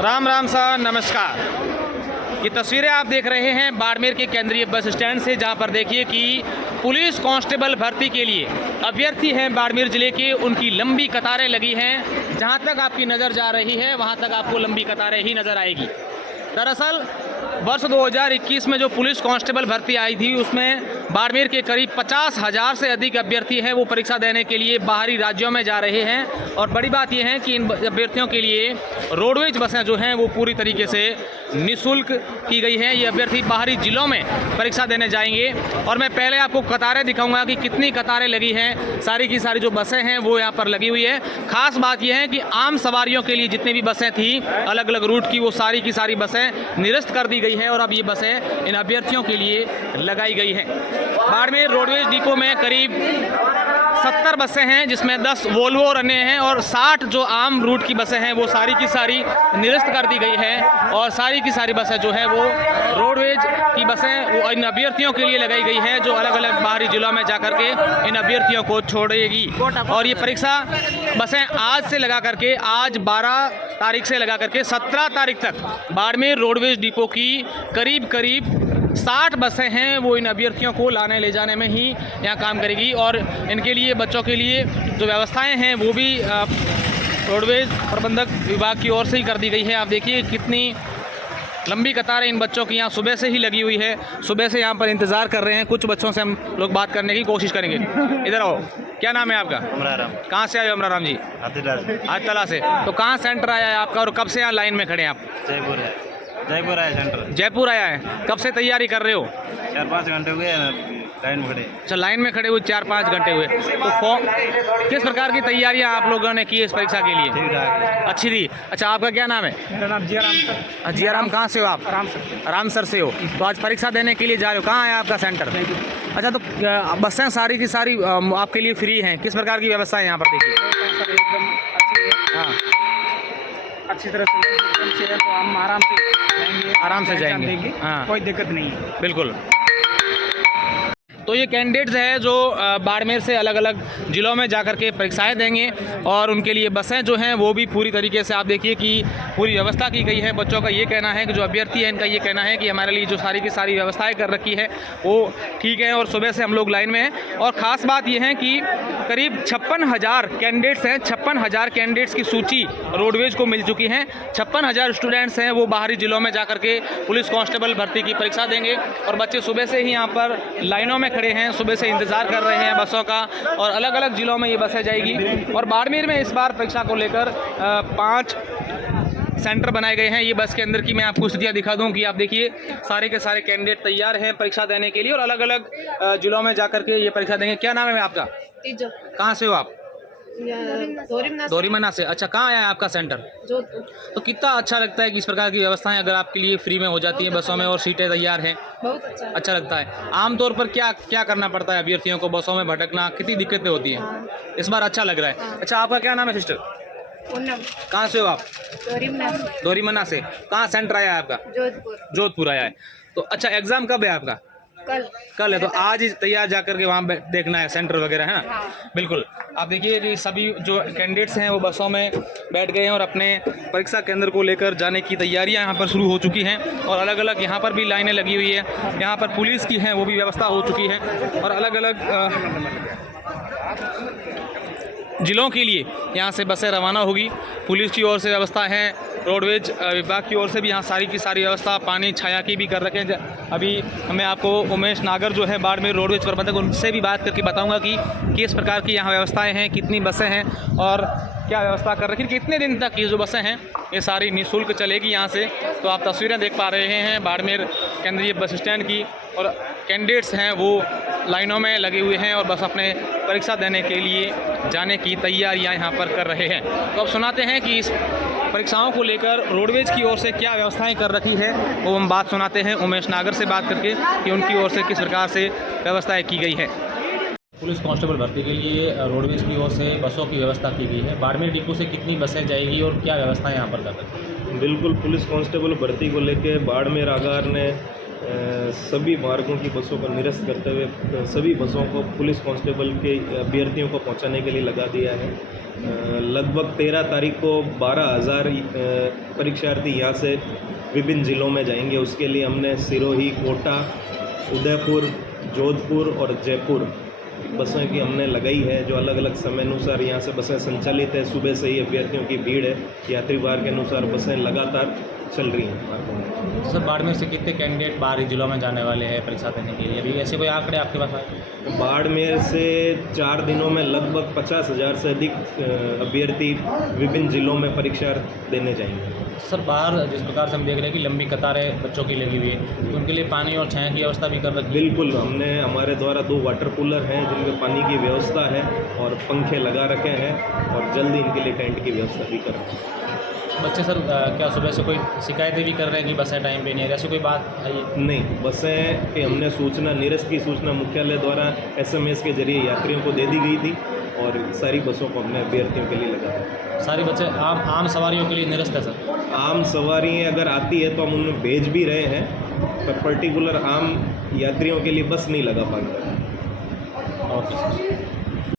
Ram Ram sir, नमस्कार। ये तस्वीरें आप देख रहे हैं बाड़मेर के केंद्रीय बस स्टैंड से, जहां पर देखिए कि पुलिस कांस्टेबल भर्ती के लिए अभ्यर्थी हैं बाड़मेर ज़िले के, उनकी लंबी कतारें लगी हैं। जहां तक आपकी नज़र जा रही है वहां तक आपको लंबी कतारें ही नज़र आएगी। दरअसल वर्ष 2021 में जो पुलिस कांस्टेबल भर्ती आई थी, उसमें बाड़मेर के करीब 50,000 से अधिक अभ्यर्थी हैं वो परीक्षा देने के लिए बाहरी राज्यों में जा रहे हैं। और बड़ी बात यह है कि इन अभ्यर्थियों के लिए रोडवेज बसें जो हैं वो पूरी तरीके से निःशुल्क की गई हैं। ये अभ्यर्थी बाहरी ज़िलों में परीक्षा देने जाएंगे। और मैं पहले आपको कतारें दिखाऊंगा कि कितनी कतारें लगी हैं। सारी की सारी जो बसें हैं वो यहाँ पर लगी हुई है। खास बात यह है कि आम सवारियों के लिए जितनी भी बसें थी अलग अलग रूट की, वो सारी की सारी बसें निरस्त कर दी गई है और अब ये बसें इन अभ्यर्थियों के लिए लगाई गई हैं। बाड़मेर रोडवेज डिपो में करीब 70 बसें हैं, जिसमें 10 वोल्वो रने हैं और 60 जो आम रूट की बसें हैं वो सारी की सारी निरस्त कर दी गई हैं। और सारी की सारी बसें जो है वो रोडवेज की बसें वो इन अभ्यर्थियों के लिए लगाई गई हैं, जो अलग अलग बाहरी जिलों में जाकर के इन अभ्यर्थियों को छोड़ेगी। और ये परीक्षा बसें आज से लगा करके, आज 12 तारीख से लगा करके 17 तारीख तक बाड़मेर रोडवेज डिपो की करीब 60 बसें हैं वो इन अभ्यर्थियों को लाने ले जाने में ही यहाँ काम करेगी। और इनके लिए, बच्चों के लिए जो व्यवस्थाएं हैं वो भी रोडवेज प्रबंधक विभाग की ओर से ही कर दी गई है। आप देखिए कितनी लंबी कतारें इन बच्चों की यहाँ सुबह से ही लगी हुई है। सुबह से यहाँ पर इंतज़ार कर रहे हैं। कुछ बच्चों से हम लोग बात करने की कोशिश करेंगे। इधर आओ, क्या नाम है आपका? अमराराम। कहाँ से आए हो अमराराम जी? आतला से। तो कहाँ सेंटर आया है आपका और कब से यहाँ लाइन में खड़े हैं आप? जयपुर आया सेंटर। जयपुर आया है। कब से तैयारी कर रहे हो? 4-5 घंटे हुए लाइन में खड़े। अच्छा, लाइन में खड़े हुए 4-5 घंटे हुए। तो फॉर्म, किस प्रकार की तैयारियां आप लोगों ने की इस परीक्षा के लिए? अच्छी थी। अच्छा, आपका क्या नाम है? मेरा नाम जियाराम सर। जियाराम, कहाँ से हो आप? रामसर से हो। तो आज परीक्षा देने के लिए जा रहे हो, कहाँ है आपका सेंटर? अच्छा, तो बसें सारी की सारी आपके लिए फ्री हैं। किस प्रकार की व्यवस्था है यहाँ पर? देखिए एकदम अच्छी है। हाँ, अच्छी तरह से है, तो हम आराम से जाएंगे। हाँ, कोई दिक्कत नहीं है। बिल्कुल। तो ये कैंडिडेट्स हैं जो बाड़मेर से अलग अलग ज़िलों में जाकर के परीक्षाएं देंगे और उनके लिए बसें जो हैं वो भी पूरी तरीके से, आप देखिए कि पूरी व्यवस्था की गई है। बच्चों का ये कहना है कि जो अभ्यर्थी है इनका ये कहना है कि हमारे लिए जो सारी की सारी व्यवस्थाएं कर रखी है वो ठीक है और सुबह से हम लोग लाइन में हैं। और ख़ास बात ये है कि करीब 56,000 कैंडिडेट्स हैं। 56,000 कैंडिडेट्स की सूची रोडवेज को मिल चुकी हैं। 56,000 स्टूडेंट्स हैं वो बाहरी ज़िलों में जाकर के पुलिस कांस्टेबल भर्ती की परीक्षा देंगे। और बच्चे सुबह से ही यहाँ पर लाइनों में खड़े हैं, सुबह से इंतज़ार कर रहे हैं बसों का। और अलग अलग ज़िलों में ये बसें जाएगी। और बाड़मेर में इस बार परीक्षा को लेकर 5 सेंटर बनाए गए हैं। ये बस के अंदर की मैं आपको स्थितियाँ दिखा दूं कि आप देखिए सारे के सारे कैंडिडेट तैयार हैं परीक्षा देने के लिए और अलग अलग जिलों में जाकर के ये परीक्षा देंगे। क्या नाम है आपका? कहाँ से हो आप? दोरीमना से। अच्छा, कहाँ आया है आपका सेंटर? तो कितना अच्छा लगता है कि इस प्रकार की व्यवस्थाएं अगर आपके लिए फ्री में हो जाती हैं बसों में और सीटें तैयार हैं? बहुत अच्छा लगता है। आमतौर पर क्या क्या करना पड़ता है अभ्यर्थियों को? बसों में भटकना, कितनी दिक्कतें होती हैं? इस बार अच्छा लग रहा है। अच्छा, आपका क्या नाम है सिस्टर? कहाँ से हो आप? दोरीमना से। कहाँ सेंटर आया है आपका? जोधपुर आया है। तो अच्छा, एग्ज़ाम कब है आपका? कल है। तो आज ही तैयार जाकर के वहाँ देखना है सेंटर वगैरह, है ना? बिल्कुल। आप देखिए कि सभी जो कैंडिडेट्स हैं वो बसों में बैठ गए हैं और अपने परीक्षा केंद्र को लेकर जाने की तैयारियां यहाँ पर शुरू हो चुकी हैं। और अलग अलग यहाँ पर भी लाइनें लगी हुई है। यहाँ पर पुलिस की हैं वो भी व्यवस्था हो चुकी है। और अलग अलग ज़िलों के लिए यहाँ से बसें रवाना होगी। पुलिस की ओर से व्यवस्था है, रोडवेज विभाग की ओर से भी यहाँ सारी की सारी व्यवस्था, पानी छाया की भी कर रखे हैं। अभी मैं आपको उमेश नागर जो है बाड़मेर रोडवेज प्रबंधक, उनसे भी बात करके बताऊंगा कि किस प्रकार की यहाँ व्यवस्थाएं हैं, कितनी बसें हैं और क्या व्यवस्था कर रखी है। कितने दिन तक ये जो बसें हैं ये सारी निःशुल्क चलेगी यहाँ से। तो आप तस्वीरें देख पा रहे हैं बाड़मेर केंद्रीय बस स्टैंड की। और कैंडिडेट्स हैं वो लाइनों में लगे हुए हैं और बस अपने परीक्षा देने के लिए जाने की तैयारियां यहाँ पर कर रहे हैं। तो अब सुनाते हैं कि इस परीक्षाओं को लेकर रोडवेज की ओर से क्या व्यवस्थाएं कर रखी है, वो हम बात सुनाते हैं उमेश नागर से बात करके कि उनकी ओर से किस प्रकार से व्यवस्थाएं की गई है। पुलिस कांस्टेबल भर्ती के लिए रोडवेज की ओर से बसों की व्यवस्था की गई है। बाड़मेर डिपो से कितनी बसें जाएगी और क्या व्यवस्थाएं यहाँ पर कर रखी है? बिल्कुल, पुलिस कांस्टेबल भर्ती को लेकर बाड़मेर आगार ने सभी मार्गों की बसों को निरस्त करते हुए सभी बसों को पुलिस कांस्टेबल के अभ्यर्थियों को पहुंचाने के लिए लगा दिया है। लगभग 13 तारीख को 12,000 परीक्षार्थी यहाँ से विभिन्न ज़िलों में जाएंगे। उसके लिए हमने सिरोही, कोटा, उदयपुर, जोधपुर और जयपुर बसें की हमने लगाई है, जो अलग अलग समय अनुसार यहाँ से बसें संचालित है। सुबह से ही अभ्यर्थियों की भीड़ है, यात्री भार के अनुसार बसें लगातार चल रही हैं मार्गों में। तो सर बाड़मेर से कितने कैंडिडेट बाहरी जिलों में जाने वाले हैं परीक्षा देने के लिए? अभी ऐसे कोई आंकड़े आपके पास आए? बाड़मेर से 4 दिनों में लगभग 50,000 से अधिक अभ्यर्थी विभिन्न जिलों में परीक्षा देने जाएंगे। सर बाहर जिस प्रकार से हम देख रहे हैं कि लंबी कतारें बच्चों की लगी हुई है, तो उनके लिए पानी और छाया की व्यवस्था भी कर रखी है? बिल्कुल, हमने हमारे द्वारा 2 वाटर कूलर हैं जिनमें पानी की व्यवस्था है और पंखे लगा रखे हैं और जल्दी इनके लिए टेंट की व्यवस्था भी कर रहे हैं। बच्चे सर क्या सुबह से कोई शिकायतें भी कर रहे हैं कि बसें टाइम पे नहीं है, ऐसी कोई बात आई है? नहीं, बसें की हमने सूचना, निरस्त की सूचना मुख्यालय द्वारा SMS के जरिए यात्रियों को दे दी गई थी और सारी बसों को हमने अभ्यर्थियों के लिए लगा दिया। सारी बच्चे आम सवारियों के लिए निरस्त है सर? आम सवारी अगर आती है तो हम उन्हें भेज भी रहे हैं, पर पर्टिकुलर आम यात्रियों के लिए बस नहीं लगा पाएंगे। Okay sir.